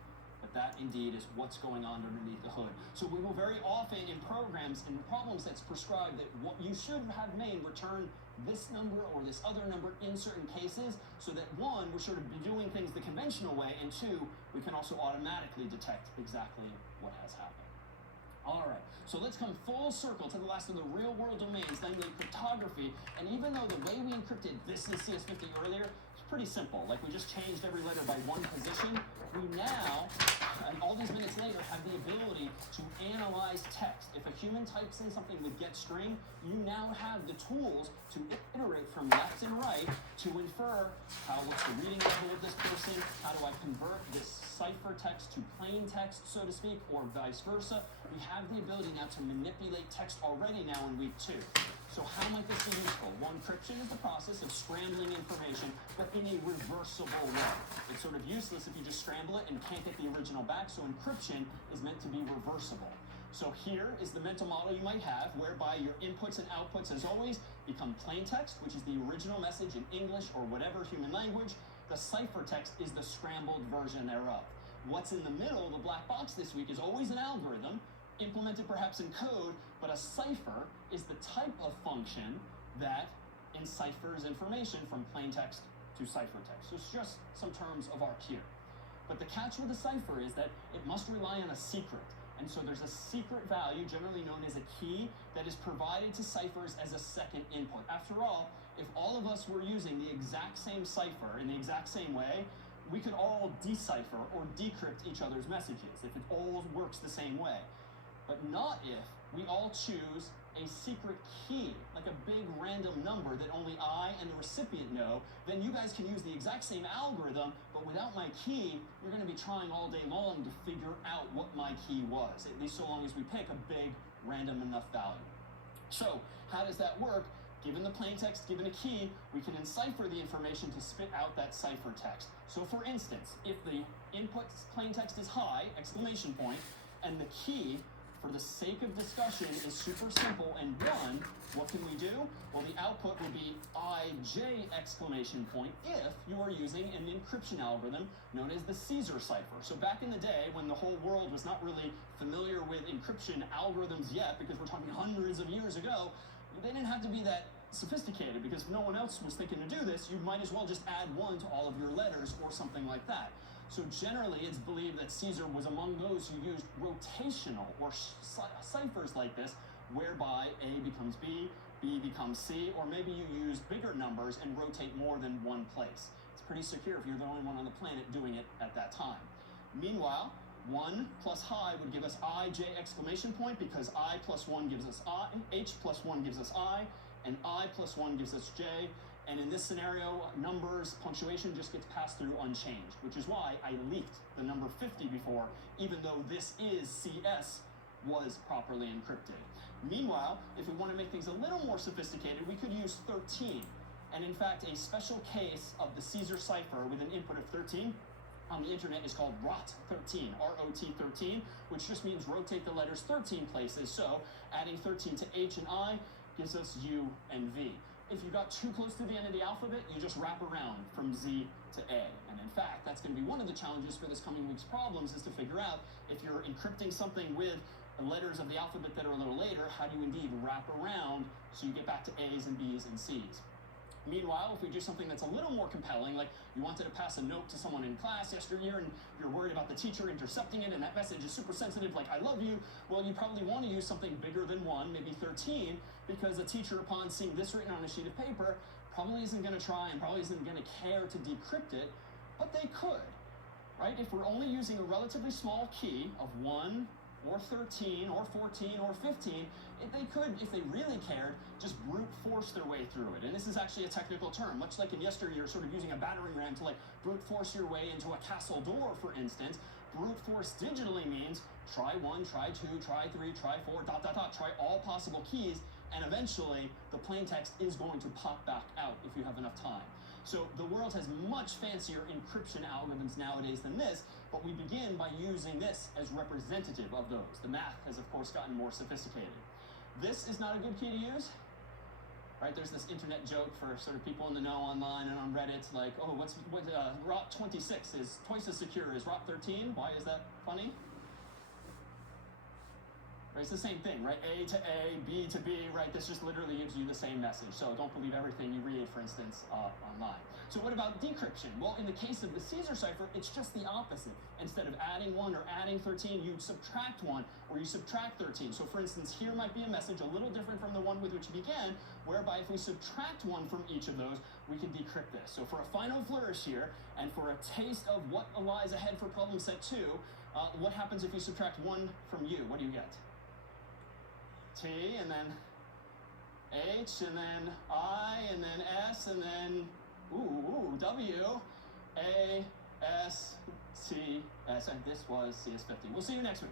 But that indeed is what's going on underneath the hood. So we will very often in programs and problems that's prescribed that what you should have made return this number or this other number in certain cases, so that one, we're sort of doing things the conventional way, and two, we can also automatically detect exactly what has happened. All right, so let's come full circle to the last of the real world domains, namely cryptography. And even though the way we encrypted this in CS50 earlier, it's pretty simple. Like we just changed every letter by one position. We now, and all these minutes later, have the ability to analyze text. If a human types in something with get string, you now have the tools to iterate from left and right to infer what's the reading level of this person, how do I convert this cipher text to plain text, so to speak, or vice versa. We have the ability now to manipulate text already now in week 2. So how might this be useful? Well, encryption is the process of scrambling information, but in a reversible way. It's sort of useless if you just scramble it and can't get the original back, so encryption is meant to be reversible. So here is the mental model you might have, whereby your inputs and outputs, as always, become plain text, which is the original message in English or whatever human language. The ciphertext is the scrambled version thereof. What's in the middle, the black box this week, is always an algorithm, implemented perhaps in code, but a cipher is the type of function that enciphers information from plain text to ciphertext. So it's just some terms of art here. But the catch with a cipher is that it must rely on a secret. And so there's a secret value, generally known as a key, that is provided to ciphers as a second input. After all, if all of us were using the exact same cipher in the exact same way, we could all decipher or decrypt each other's messages if it all works the same way. But not if we all choose a secret key, like a big random number that only I and the recipient know. Then you guys can use the exact same algorithm, but without my key, you're going to be trying all day long to figure out what my key was, at least so long as we pick a big random enough value. So how does that work? Given the plain text, given a key, we can encipher the information to spit out that cipher text. So for instance, if the input plain text is high, exclamation point, and the key, for the sake of discussion, is super simple and 1, what can we do? Well, the output would be IJ exclamation point if you are using an encryption algorithm known as the Caesar cipher. So back in the day, when the whole world was not really familiar with encryption algorithms yet, because we're talking hundreds of years ago, they didn't have to be that sophisticated, because if no one else was thinking to do this, you might as well just add 1 to all of your letters or something like that. So generally, it's believed that Caesar was among those who used rotational or ciphers like this, whereby A becomes B, B becomes C, or maybe you use bigger numbers and rotate more than one place. It's pretty secure if you're the only one on the planet doing it at that time. Meanwhile, 1 plus high would give us IJ exclamation point, because I plus 1 gives us I, H plus 1 gives us I, and I plus 1 gives us J. And in this scenario, numbers, punctuation just gets passed through unchanged, which is why I leaked the number 50 before, even though this is CS was properly encrypted. Meanwhile, if we want to make things a little more sophisticated, we could use 13. And in fact, a special case of the Caesar cipher with an input of 13 on the internet is called ROT13, R-O-T 13, which just means rotate the letters 13 places. So adding 13 to H and I gives us U and V. if you got too close to the end of the alphabet, you just wrap around from Z to A. And in fact, that's going to be one of the challenges for this coming week's problems, is to figure out if you're encrypting something with letters of the alphabet that are a little later, how do you indeed wrap around so you get back to A's and B's and C's? Meanwhile, if we do something that's a little more compelling, like you wanted to pass a note to someone in class yesteryear and you're worried about the teacher intercepting it and that message is super sensitive, like I love you, well, you probably want to use something bigger than 1, maybe 13, because a teacher, upon seeing this written on a sheet of paper, probably isn't going to try and probably isn't going to care to decrypt it, but they could, right? If we're only using a relatively small key of 1 or 13 or 14 or 15, they could, if they really cared, just brute force their way through it. And this is actually a technical term, much like in yesteryear, sort of using a battering ram to like brute force your way into a castle door, for instance. Brute force digitally means try 1, try 2, try 3, try 4, ... try all possible keys, and eventually the plain text is going to pop back out if you have enough time. So the world has much fancier encryption algorithms nowadays than this, but we begin by using this as representative of those. The math has, of course, gotten more sophisticated. This is not a good key to use, right? There's this internet joke for sort of people in the know online and on Reddit, like, oh, ROT 26 is twice as secure as ROT 13. Why is that funny? Right, it's the same thing, right? A to A, B to B, right? This just literally gives you the same message. So don't believe everything you read, for instance, online. So what about decryption? Well, in the case of the Caesar cipher, it's just the opposite. Instead of adding 1 or adding 13, you'd subtract 1 or you subtract 13. So for instance, here might be a message a little different from the one with which it began, whereby if we subtract 1 from each of those, we can decrypt this. So for a final flourish here, and for a taste of what lies ahead for problem set 2, what happens if you subtract 1 from U? What do you get? T, and then H, and then I, and then S, and then W, A, S, C, S, and this was CS50. We'll see you next week.